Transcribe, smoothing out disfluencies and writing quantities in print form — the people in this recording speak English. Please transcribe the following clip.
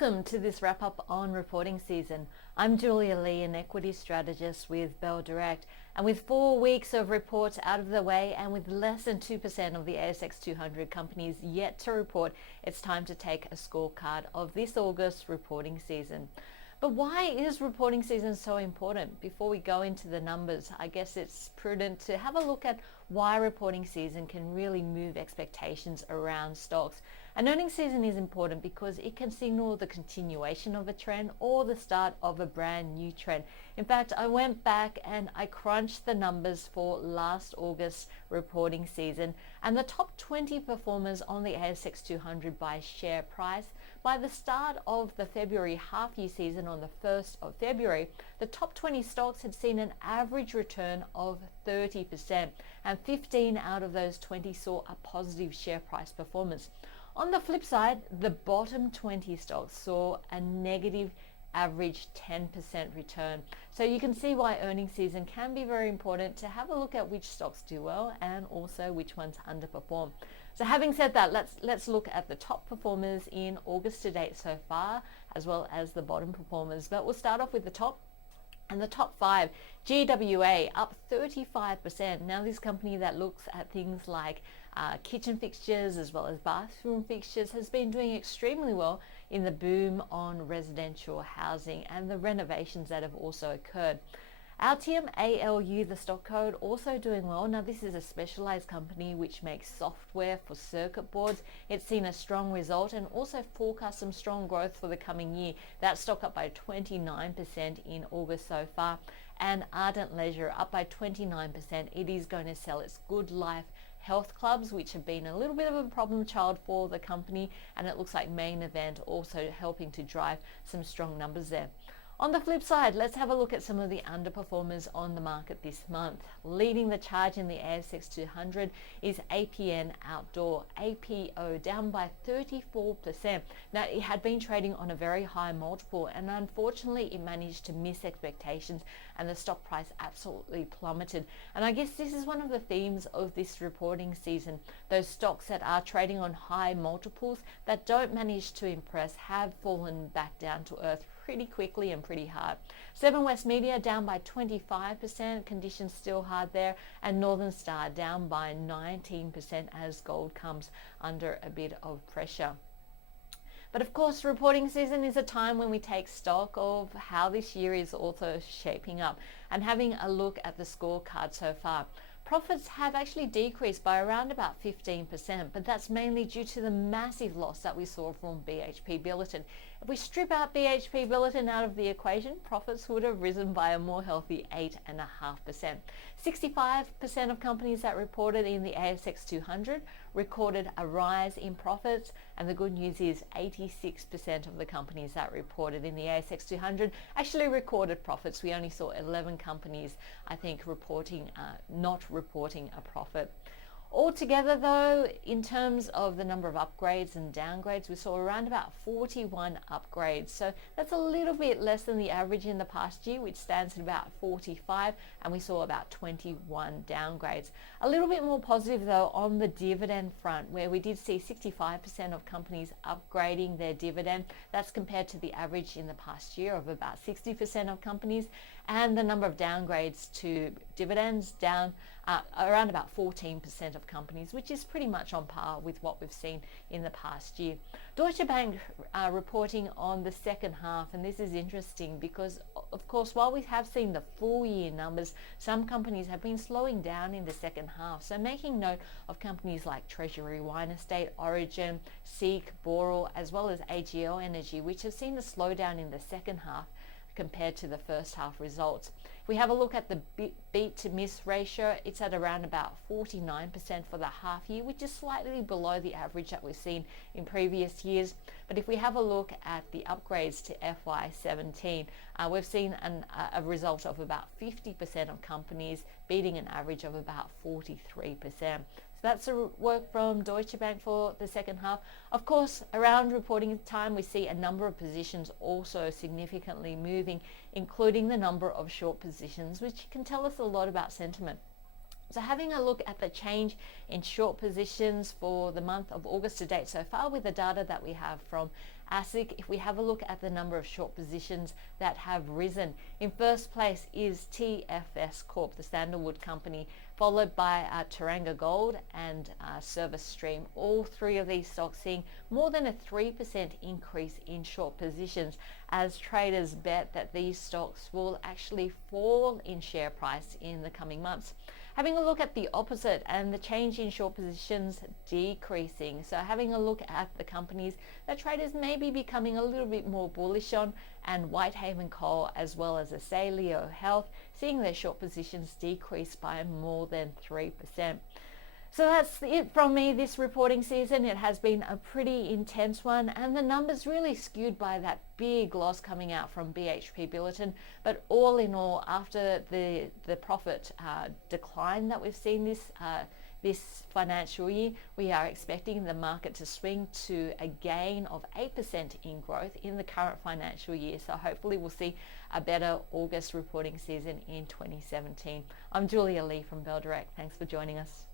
Welcome to this wrap up on reporting season. I'm Julia Lee, an equity strategist with Bell Direct. And with 4 weeks of reports out of the way and with less than 2% of the ASX 200 companies yet to report, it's time to take a scorecard of this August reporting season. But why is reporting season so important? Before we go into the numbers, I guess it's prudent to have a look at why reporting season can really move expectations around stocks. An earnings season is important because it can signal the continuation of a trend or the start of a brand new trend. In fact, I went back and I crunched the numbers for last August reporting season, and the top 20 performers on the ASX 200 by share price. By the start of the February half-year season on the 1st of February, the top 20 stocks had seen an average return of 30%, and 15 out of those 20 saw a positive share price performance. On the flip side, the bottom 20 stocks saw a negative average 10% return. So you can see why earnings season can be very important to have a look at which stocks do well and also which ones underperform. So having said that, let's look at the top performers in August to date so far, as well as the bottom performers. But we'll start off with the top. And the top 5, GWA up 35%. Now this company that looks at things like kitchen fixtures as well as bathroom fixtures has been doing extremely well in the boom on residential housing and the renovations that have also occurred. Altium ALU, the stock code, also doing well. Now this is a specialized company which makes software for circuit boards. It's seen a strong result and also forecasts some strong growth for the coming year. That stock up by 29% in August so far. And Ardent Leisure up by 29%. It is going to sell its Good Life health clubs, which have been a little bit of a problem child for the company, and it looks like Main Event also helping to drive some strong numbers there. On the flip side, let's have a look at some of the underperformers on the market this month. Leading the charge in the ASX 200 is APN Outdoor, APO, down by 34%. Now, it had been trading on a very high multiple, and unfortunately it managed to miss expectations and the stock price absolutely plummeted. And I guess this is one of the themes of this reporting season. Those stocks that are trading on high multiples that don't manage to impress have fallen back down to earth pretty quickly and pretty hard. Seven West Media down by 25%, conditions still hard there, and Northern Star down by 19% as gold comes under a bit of pressure. But of course, reporting season is a time when we take stock of how this year is also shaping up and having a look at the scorecard so far. Profits have actually decreased by around about 15%, but that's mainly due to the massive loss that we saw from BHP Billiton. If we strip out BHP Billiton out of the equation, profits would have risen by a more healthy 8.5%. 65% of companies that reported in the ASX 200 recorded a rise in profits, and the good news is 86% of the companies that reported in the ASX 200 actually recorded profits. We only saw 11 companies, I think, not reporting a profit. Altogether though, in terms of the number of upgrades and downgrades, we saw around about 41 upgrades. So that's a little bit less than the average in the past year, which stands at about 45, and we saw about 21 downgrades. A little bit more positive though on the dividend front, where we did see 65% of companies upgrading their dividend. That's compared to the average in the past year of about 60% of companies, and the number of downgrades to dividends down around about 14% of companies, which is pretty much on par with what we've seen in the past year. Deutsche Bank reporting on the second half, and this is interesting because, of course, while we have seen the full year numbers, some companies have been slowing down in the second half. So making note of companies like Treasury Wine Estate, Origin, Seek, Boral, as well as AGL Energy, which have seen a slowdown in the second half compared to the first half results. If we have a look at the beat to miss ratio, it's at around about 49% for the half year, which is slightly below the average that we've seen in previous years. But if we have a look at the upgrades to FY17, we've seen a result of about 50% of companies beating an average of about 43%. So that's the work from Deutsche Bank for the second half. Of course, around reporting time, we see a number of positions also significantly moving, including the number of short positions, which can tell us a lot about sentiment. So having a look at the change in short positions for the month of August to date so far with the data that we have from ASIC, if we have a look at the number of short positions that have risen, in first place is TFS Corp, the Sandalwood Company, followed by Teranga Gold and Service Stream. All three of these stocks seeing more than a 3% increase in short positions as traders bet that these stocks will actually fall in share price in the coming months. Having a look at the opposite and the change in short positions decreasing. So having a look at the companies that traders may be becoming a little bit more bullish on, and Whitehaven Coal as well as Asaleo Health seeing their short positions decrease by more than 3%. So that's it from me this reporting season. It has been a pretty intense one, and the numbers really skewed by that big loss coming out from BHP Billiton. But all in all, after the profit decline that we've seen this financial year, we are expecting the market to swing to a gain of 8% in growth in the current financial year. So hopefully we'll see a better August reporting season in 2017. I'm Julia Lee from Bell Direct. Thanks for joining us.